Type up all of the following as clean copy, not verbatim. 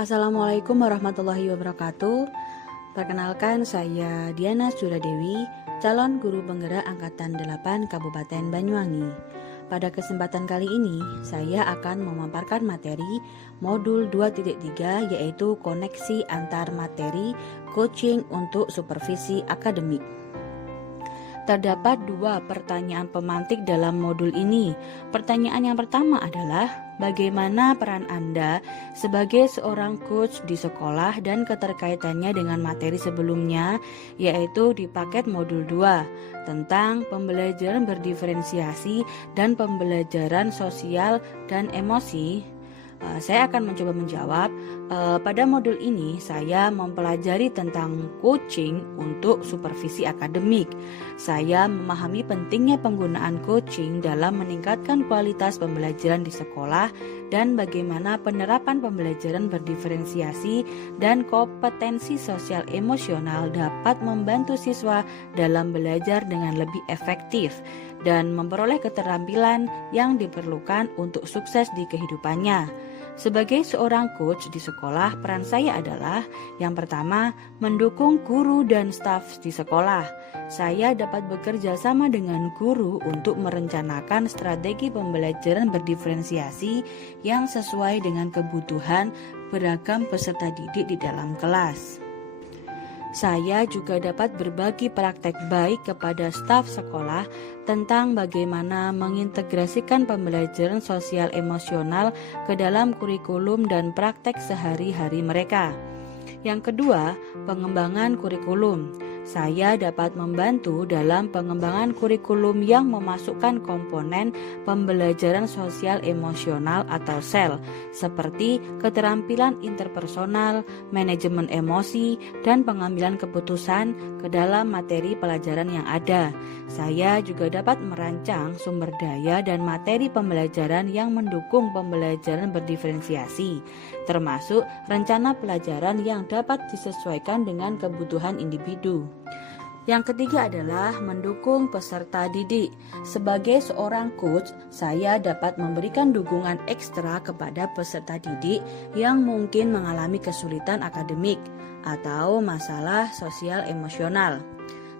Assalamualaikum warahmatullahi wabarakatuh. Perkenalkan, saya Diana Suradewi, calon guru penggerak Angkatan 8 Kabupaten Banyuwangi. Pada kesempatan kali ini, saya akan memaparkan materi modul 2.3 yaitu koneksi antar materi coaching untuk supervisi akademik. Terdapat dua pertanyaan pemantik dalam modul ini. Pertanyaan yang pertama adalah, bagaimana peran Anda sebagai seorang coach di sekolah dan keterkaitannya dengan materi sebelumnya, yaitu di paket modul 2 tentang pembelajaran berdiferensiasi dan pembelajaran sosial dan emosi. Saya akan mencoba menjawab. Pada modul ini saya mempelajari tentang coaching untuk supervisi akademik. Saya memahami pentingnya penggunaan coaching dalam meningkatkan kualitas pembelajaran di sekolah dan bagaimana penerapan pembelajaran berdiferensiasi dan kompetensi sosial emosional dapat membantu siswa dalam belajar dengan lebih efektif dan memperoleh keterampilan yang diperlukan untuk sukses di kehidupannya. Sebagai seorang coach di sekolah, peran saya adalah yang pertama, mendukung guru dan staf di sekolah. Saya dapat bekerja sama dengan guru untuk merencanakan strategi pembelajaran berdiferensiasi yang sesuai dengan kebutuhan beragam peserta didik di dalam kelas. Saya juga dapat berbagi praktek baik kepada staf sekolah tentang bagaimana mengintegrasikan pembelajaran sosial emosional ke dalam kurikulum dan praktek sehari-hari mereka. Yang kedua, pengembangan kurikulum. Saya dapat membantu dalam pengembangan kurikulum yang memasukkan komponen pembelajaran sosial emosional atau SEL, seperti keterampilan interpersonal, manajemen emosi, dan pengambilan keputusan ke dalam materi pelajaran yang ada. Saya juga dapat merancang sumber daya dan materi pembelajaran yang mendukung pembelajaran berdiferensiasi, termasuk rencana pelajaran yang dapat disesuaikan dengan kebutuhan individu. Yang ketiga adalah mendukung peserta didik. Sebagai seorang coach, saya dapat memberikan dukungan ekstra kepada peserta didik yang mungkin mengalami kesulitan akademik atau masalah sosial emosional.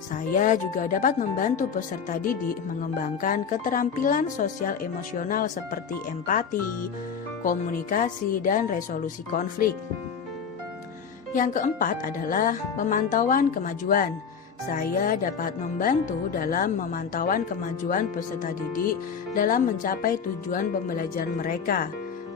Saya juga dapat membantu peserta didik mengembangkan keterampilan sosial emosional seperti empati, komunikasi, dan resolusi konflik. Yang keempat adalah pemantauan kemajuan. Saya dapat membantu dalam memantauan kemajuan peserta didik dalam mencapai tujuan pembelajaran mereka,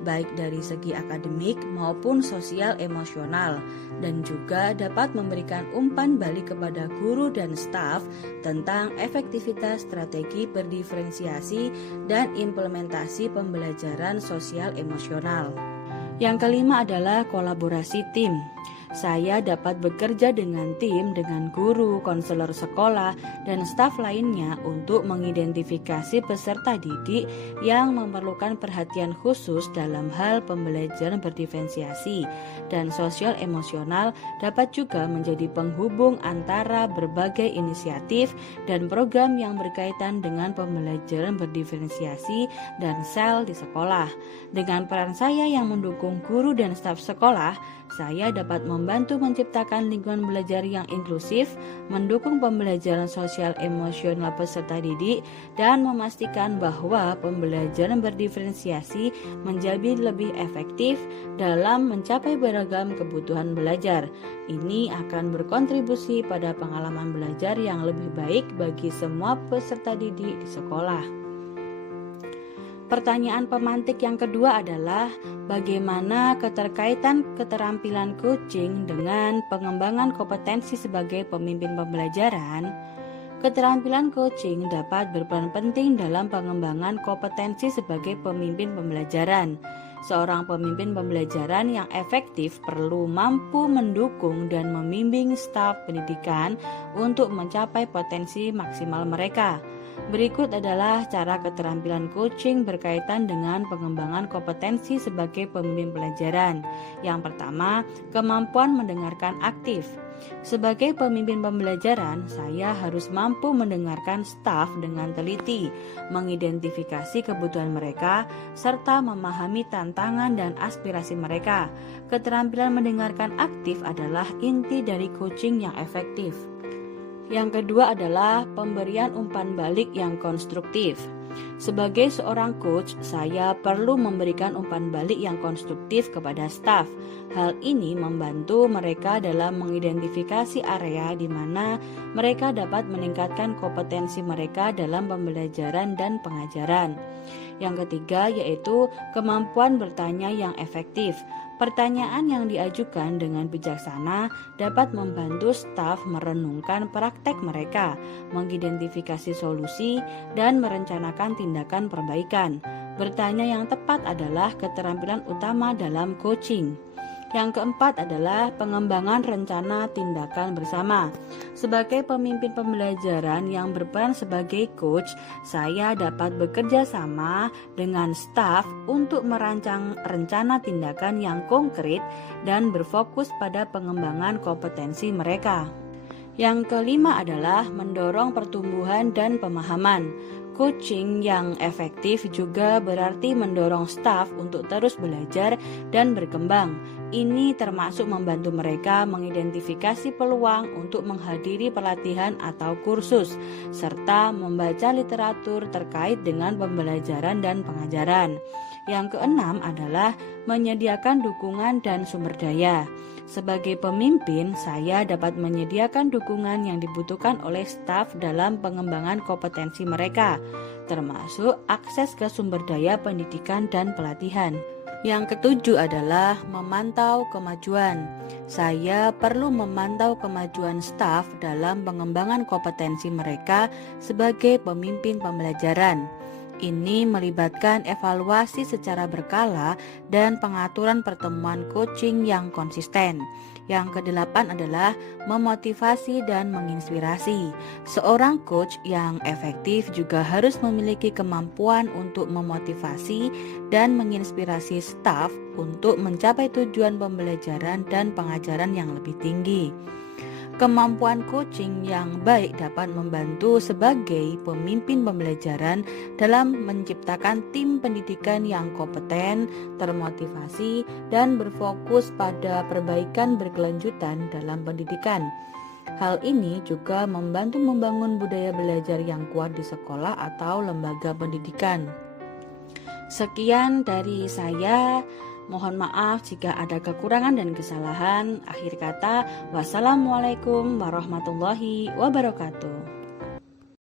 baik dari segi akademik maupun sosial emosional, dan juga dapat memberikan umpan balik kepada guru dan staf tentang efektivitas strategi berdiferensiasi dan implementasi pembelajaran sosial emosional. Yang kelima adalah kolaborasi tim. Saya dapat bekerja dengan tim, dengan guru, konselor sekolah, dan staf lainnya untuk mengidentifikasi peserta didik yang memerlukan perhatian khusus dalam hal pembelajaran berdiferensiasi, dan sosial emosional dapat juga menjadi penghubung antara berbagai inisiatif dan program yang berkaitan dengan pembelajaran berdiferensiasi dan SEL di sekolah. Dengan peran saya yang mendukung guru dan staf sekolah, saya dapat membantu menciptakan lingkungan belajar yang inklusif, mendukung pembelajaran sosial emosional peserta didik, dan memastikan bahwa pembelajaran berdiferensiasi menjadi lebih efektif dalam mencapai beragam kebutuhan belajar. Ini akan berkontribusi pada pengalaman belajar yang lebih baik bagi semua peserta didik di sekolah. Pertanyaan pemantik yang kedua adalah, bagaimana keterkaitan keterampilan coaching dengan pengembangan kompetensi sebagai pemimpin pembelajaran? Keterampilan coaching dapat berperan penting dalam pengembangan kompetensi sebagai pemimpin pembelajaran. Seorang pemimpin pembelajaran yang efektif perlu mampu mendukung dan membimbing staf pendidikan untuk mencapai potensi maksimal mereka. Berikut adalah cara keterampilan coaching berkaitan dengan pengembangan kompetensi sebagai pemimpin pelajaran. Yang pertama, kemampuan mendengarkan aktif. Sebagai pemimpin pembelajaran, saya harus mampu mendengarkan staf dengan teliti, mengidentifikasi kebutuhan mereka, serta memahami tantangan dan aspirasi mereka. Keterampilan mendengarkan aktif adalah inti dari coaching yang efektif. Yang kedua adalah pemberian umpan balik yang konstruktif. Sebagai seorang coach, saya perlu memberikan umpan balik yang konstruktif kepada staf. Hal ini membantu mereka dalam mengidentifikasi area di mana mereka dapat meningkatkan kompetensi mereka dalam pembelajaran dan pengajaran. Yang ketiga yaitu kemampuan bertanya yang efektif. Pertanyaan yang diajukan dengan bijaksana dapat membantu staf merenungkan praktek mereka, mengidentifikasi solusi, dan merencanakan tindakan perbaikan. Bertanya yang tepat adalah keterampilan utama dalam coaching. Yang keempat adalah pengembangan rencana tindakan bersama. Sebagai pemimpin pembelajaran yang berperan sebagai coach, saya dapat bekerja sama dengan staf untuk merancang rencana tindakan yang konkret dan berfokus pada pengembangan kompetensi mereka. Yang kelima adalah mendorong pertumbuhan dan pemahaman. Coaching yang efektif juga berarti mendorong staf untuk terus belajar dan berkembang. Ini termasuk membantu mereka mengidentifikasi peluang untuk menghadiri pelatihan atau kursus, serta membaca literatur terkait dengan pembelajaran dan pengajaran. Yang keenam adalah menyediakan dukungan dan sumber daya. Sebagai pemimpin, saya dapat menyediakan dukungan yang dibutuhkan oleh staf dalam pengembangan kompetensi mereka, termasuk akses ke sumber daya pendidikan dan pelatihan. Yang ketujuh adalah memantau kemajuan. Saya perlu memantau kemajuan staf dalam pengembangan kompetensi mereka sebagai pemimpin pembelajaran. Ini melibatkan evaluasi secara berkala dan pengaturan pertemuan coaching yang konsisten. Yang kedelapan adalah memotivasi dan menginspirasi. Seorang coach yang efektif juga harus memiliki kemampuan untuk memotivasi dan menginspirasi staf untuk mencapai tujuan pembelajaran dan pengajaran yang lebih tinggi. Kemampuan coaching yang baik dapat membantu sebagai pemimpin pembelajaran dalam menciptakan tim pendidikan yang kompeten, termotivasi, dan berfokus pada perbaikan berkelanjutan dalam pendidikan. Hal ini juga membantu membangun budaya belajar yang kuat di sekolah atau lembaga pendidikan. Sekian dari saya. Mohon maaf jika ada kekurangan dan kesalahan. Akhir kata, wassalamualaikum warahmatullahi wabarakatuh.